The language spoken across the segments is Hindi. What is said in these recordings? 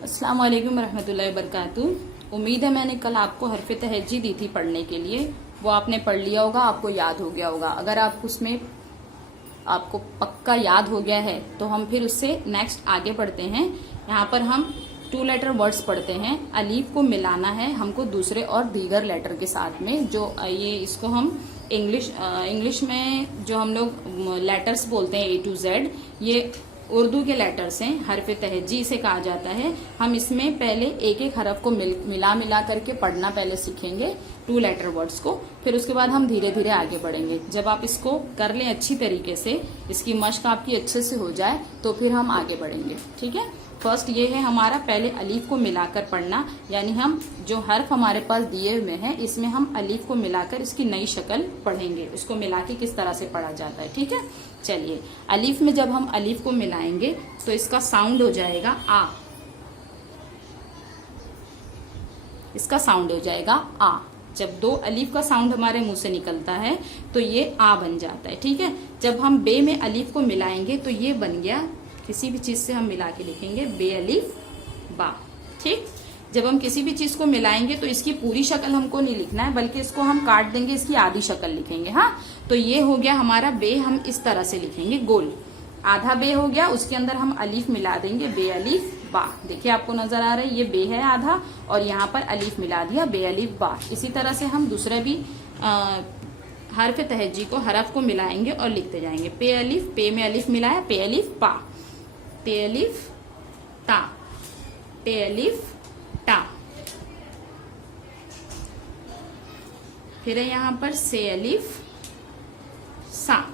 अस्सलाम वालेकुम रहमतुल्लाहि वबरकातुहू। उम्मीद है मैंने कल आपको हरफ तहज्जी दी थी पढ़ने के लिए, वो आपने पढ़ लिया होगा, आपको याद हो गया होगा। अगर आप उसमें आपको पक्का याद हो गया है तो हम फिर उससे नेक्स्ट आगे पढ़ते हैं। यहाँ पर हम 2 लेटर वर्ड्स पढ़ते हैं। अलीफ को मिलाना है हमको दूसरे और दीगर लेटर के साथ में, जो ये इसको हम इंग्लिश में जो हम लोग लेटर्स बोलते हैं A to Z, ये उर्दू के लेटर्स हैं। हरफ तहज्जी इसे कहा जाता है। हम इसमें पहले एक एक हरफ को मिला करके पढ़ना पहले सीखेंगे 2 लेटर वर्ड्स को, फिर उसके बाद हम धीरे धीरे आगे बढ़ेंगे। जब आप इसको कर लें अच्छी तरीके से, इसकी मश्क आपकी अच्छे से हो जाए तो फिर हम आगे बढ़ेंगे। ठीक है, फर्स्ट ये है हमारा पहले अलीफ को मिलाकर पढ़ना, यानी हम जो हर्फ हमारे पास दिए हुए हैं इसमें हम अलीफ को मिलाकर इसकी नई शक्ल पढ़ेंगे, उसको मिला के किस तरह से पढ़ा जाता है। ठीक है, चलिए अलीफ में जब हम अलीफ को मिलाएंगे तो इसका साउंड हो जाएगा आ, इसका साउंड हो जाएगा आ। जब 2 अलीफ का साउंड हमारे मुंह से निकलता है तो ये आ बन जाता है। ठीक है, जब हम बे में अलीफ को मिलाएंगे तो ये बन गया, किसी भी चीज से हम मिला के लिखेंगे बे अलीफ बा। ठीक, जब हम किसी भी चीज को मिलाएंगे तो इसकी पूरी शक्ल हमको नहीं लिखना है, बल्कि इसको हम काट देंगे, इसकी आधी शक्ल लिखेंगे। हाँ, तो ये हो गया हमारा बे, हम इस तरह से लिखेंगे गोल। आधा बे हो गया, उसके अंदर हम अलीफ मिला देंगे बे अलीफ बा। देखिए आपको नजर आ रहा है, ये बे है आधा और यहाँ पर अलीफ मिला दिया बे अलीफ बा। इसी तरह से हम दूसरे भी हरफ तहज्जी को, हरफ को मिलाएंगे और लिखते जाएंगे। पे अलीफ, पे में अलीफ मिलाया, पे अलीफ पा, ते अलीफ ता, ते अलीफ टा। फिर है यहाँ पर से अलीफ सा।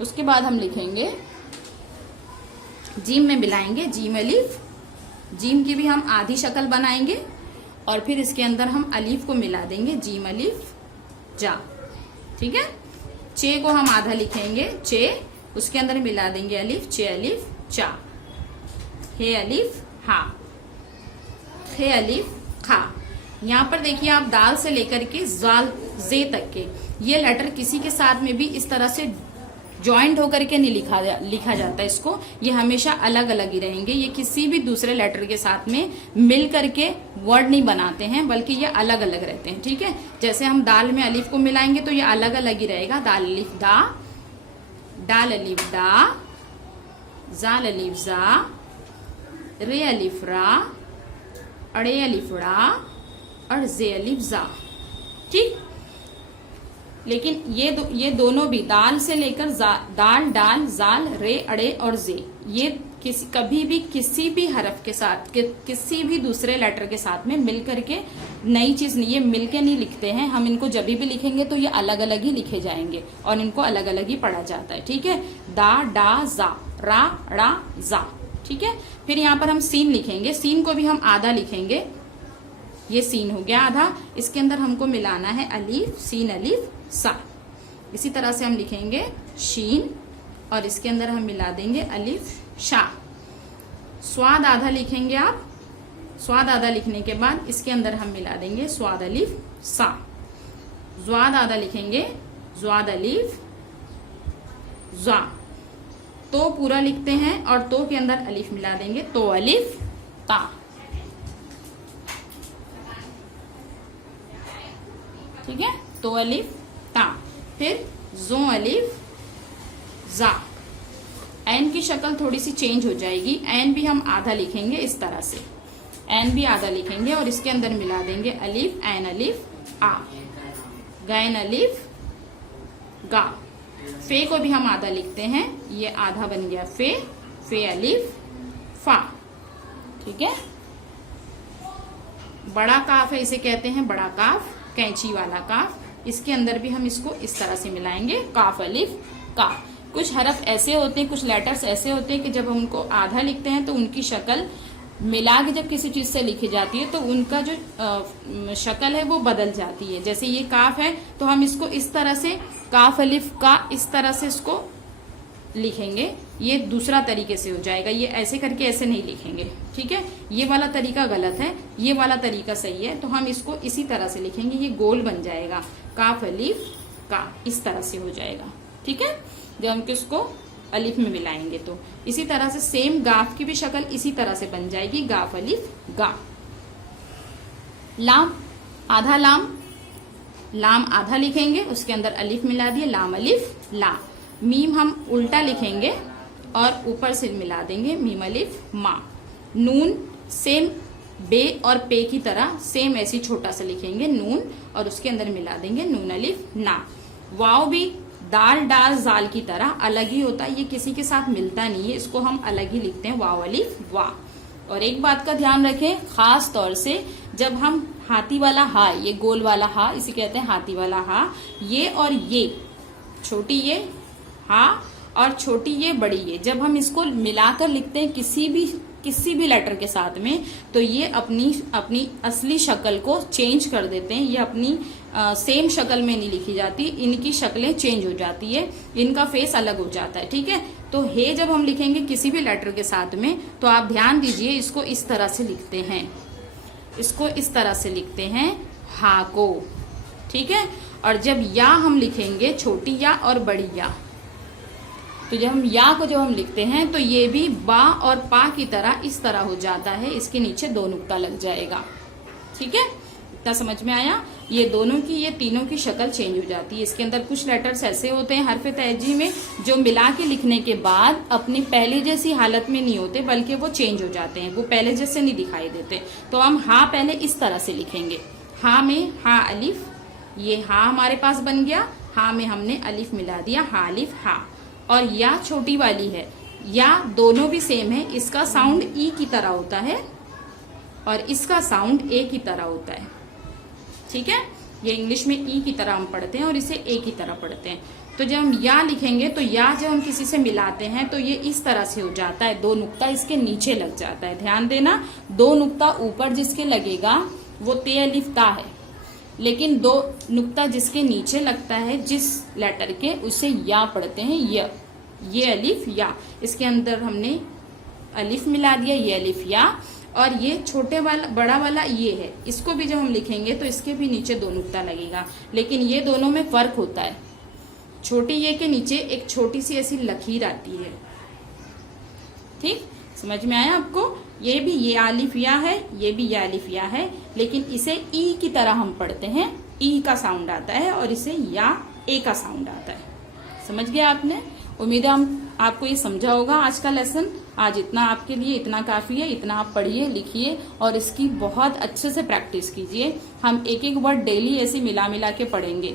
उसके बाद हम लिखेंगे जीम में मिलाएंगे, जीम अलीफ, जीम की भी हम आधी शक्ल बनाएंगे और फिर इसके अंदर हम अलीफ को मिला देंगे, जीम अलीफ जा। ठीक है, चे को हम आधा लिखेंगे चे, उसके अंदर मिला देंगे अलीफ, चे अलीफ चा। हे अलीफ हा, हे अलीफ खा। यहाँ पर देखिए आप दाल से लेकर के जाल जे तक के ये लेटर किसी के साथ में भी इस तरह से ज्वाइंट होकर के नहीं लिखा जाता है। इसको ये हमेशा अलग अलग ही रहेंगे, ये किसी भी दूसरे लेटर के साथ में मिल करके वर्ड नहीं बनाते हैं, बल्कि ये अलग अलग रहते हैं। ठीक है, जैसे हम दाल में अलीफ को मिलाएंगे तो ये अलग अलग ही रहेगा। दाल अलीफ दा, डाल अलीफ डा, जाल अलीफ जा, रे अलीफ रा, अड़े अलीफ ड़ा और जे अलीफ जा। ठीक, लेकिन ये दोनों भी दाल से लेकर दाल, डाल, जाल, रे, अड़े और जे, ये कभी भी किसी भी हरफ के साथ, किसी भी दूसरे लेटर के साथ में मिल करके नई चीज नहीं, ये मिलके नहीं लिखते हैं। हम इनको जब भी लिखेंगे तो ये अलग अलग ही लिखे जाएंगे और इनको अलग अलग ही पढ़ा जाता है। ठीक है, दा, डा, जा, रा, ड़ा, जा। ठीक है, फिर यहाँ पर हम सीन लिखेंगे, सीन को भी हम आधा लिखेंगे, ये सीन हो गया आधा। इसके अंदर हमको मिलाना है अलीफ, सीन अलीफ सा। इसी तरह से हम लिखेंगे शीन और इसके अंदर हम मिला देंगे अलीफ शा। स्वाद आधा लिखेंगे आप, स्वाद आधा लिखने के बाद इसके अंदर हम मिला देंगे स्वाद अलीफ सा। ज्वाद आधा लिखेंगे, ज्वाद अलीफ जा। तो पूरा लिखते हैं और तो के अंदर अलीफ मिला देंगे, तो अलीफ ता। ठीक है, तो अलीफ ता। फिर जो अलीफ जा। एन की शक्ल थोड़ी सी चेंज हो जाएगी, एन भी हम आधा लिखेंगे इस तरह से, एन भी आधा लिखेंगे और इसके अंदर मिला देंगे अलीफ, एन अलीफ आ, गैन अलीफ गा। फे को भी हम आधा लिखते हैं, ये आधा बन गया फे, फे अलीफ फा। ठीक है, बड़ा काफ है, इसे कहते हैं बड़ा काफ, कैंची वाला काफ। इसके अंदर भी हम इसको इस तरह से मिलाएंगे, काफ अलीफ का। कुछ हरफ ऐसे होते हैं, कुछ लेटर्स ऐसे होते हैं कि जब हम उनको आधा लिखते हैं तो उनकी शक्ल मिला के जब किसी चीज से लिखी जाती है तो उनका जो शक्ल है वो बदल जाती है। जैसे ये काफ है तो हम इसको इस तरह से काफ अलिफ का इस तरह से इसको लिखेंगे, ये दूसरा तरीके से हो जाएगा। ये ऐसे करके ऐसे नहीं लिखेंगे। ठीक है, ये वाला तरीका गलत है, ये वाला तरीका सही है। तो हम इसको इसी तरह से लिखेंगे, ये गोल बन जाएगा, काफ अलिफ का, इस तरह से हो जाएगा। ठीक है, जब हम इसको अलिफ में मिलाएंगे तो। इसी तरह से सेम गाफ की भी शक्ल इसी तरह से बन जाएगी, गाफ अलिफ गा। लाम, आधा लाम, लाम आधा लिखेंगे, उसके अंदर अलिफ मिला दिए, लाम अलिफ ला। मीम हम उल्टा लिखेंगे और ऊपर से मिला देंगे, मीम अलिफ मा। नून सेम बे और पे की तरह सेम ऐसी छोटा सा लिखेंगे, नून, और उसके अंदर मिला देंगे नून अलिफ ना। वाव भी दाल डाल जाल की तरह अलग ही होता है, ये किसी के साथ मिलता नहीं है, इसको हम अलग ही लिखते हैं, वाव अलिफ वा। और एक बात का ध्यान रखें खास तौर से, जब हम हाथी वाला हा, ये गोल वाला हा, इसे कहते हैं हाथी वाला हा, ये और ये छोटी ये हा और छोटी ये बड़ी ये, जब हम इसको मिलाकर लिखते हैं किसी भी लेटर के साथ में, तो ये अपनी असली शक्ल को चेंज कर देते हैं। ये अपनी सेम शक्ल में नहीं लिखी जाती, इनकी शक्लें चेंज हो जाती है, इनका फेस अलग हो जाता है। ठीक है, तो हे जब हम लिखेंगे किसी भी लेटर के साथ में, तो आप ध्यान दीजिए इसको इस तरह से लिखते हैं, इसको इस तरह से लिखते हैं हा को। ठीक है, और जब या हम लिखेंगे छोटी या और बड़ी या, तो जब हम या को जब हम लिखते हैं तो ये भी बा और पा की तरह इस तरह हो जाता है, इसके नीचे 2 नुक्ता लग जाएगा। ठीक है, इतना समझ में आया। ये दोनों की, ये तीनों की शक्ल चेंज हो जाती है। इसके अंदर कुछ लेटर्स ऐसे होते हैं हरफ तहजी में जो मिला के लिखने के बाद अपनी पहले जैसी हालत में नहीं होते, बल्कि वो चेंज हो जाते हैं, वो पहले जैसे नहीं दिखाई देते। तो हम हा पहले इस तरह से लिखेंगे, हा में हा अलिफ, ये हा हमारे पास बन गया, हा में हमने अलिफ मिला दिया, हा अलिफ हा। और या छोटी वाली है, या दोनों भी सेम है, इसका साउंड ई की तरह होता है और इसका साउंड ए की तरह होता है। ठीक है, ये इंग्लिश में ई की तरह हम पढ़ते हैं और इसे ए की तरह पढ़ते हैं। तो जब हम या लिखेंगे तो या जब हम किसी से मिलाते हैं तो ये इस तरह से हो जाता है, 2 नुक्ता इसके नीचे लग जाता है। ध्यान देना, 2 नुक्ता ऊपर जिसके लगेगा वो ते अलिफ ता है, लेकिन 2 नुक्ता जिसके नीचे लगता है जिस लेटर के, उसे या पढ़ते हैं, ये अलिफ या। इसके अंदर हमने अलिफ मिला दिया, ये अलिफ या, और ये छोटे वाला बड़ा वाला ये है, इसको भी जब हम लिखेंगे तो इसके भी नीचे 2 नुक्ता लगेगा, लेकिन ये दोनों में फर्क होता है। छोटी ये के नीचे एक छोटी सी ऐसी लकीर आती है। ठीक, समझ में आया आपको। ये भी ये अलिफ या है, ये भी ये अलिफ या है, लेकिन इसे ई की तरह हम पढ़ते हैं, ई का साउंड आता है, और इसे या ए का साउंड आता है। समझ गया आपने। उम्मीद है आपको ये समझा होगा आज का लेसन। आज इतना आपके लिए इतना काफी है, इतना आप पढ़िए लिखिए और इसकी बहुत अच्छे से प्रैक्टिस कीजिए। हम एक एक वर्ड डेली ऐसे मिला मिला के पढ़ेंगे।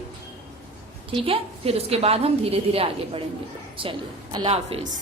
ठीक है, फिर उसके बाद हम धीरे धीरे आगे बढ़ेंगे। चलिए, अल्लाह हाफिज।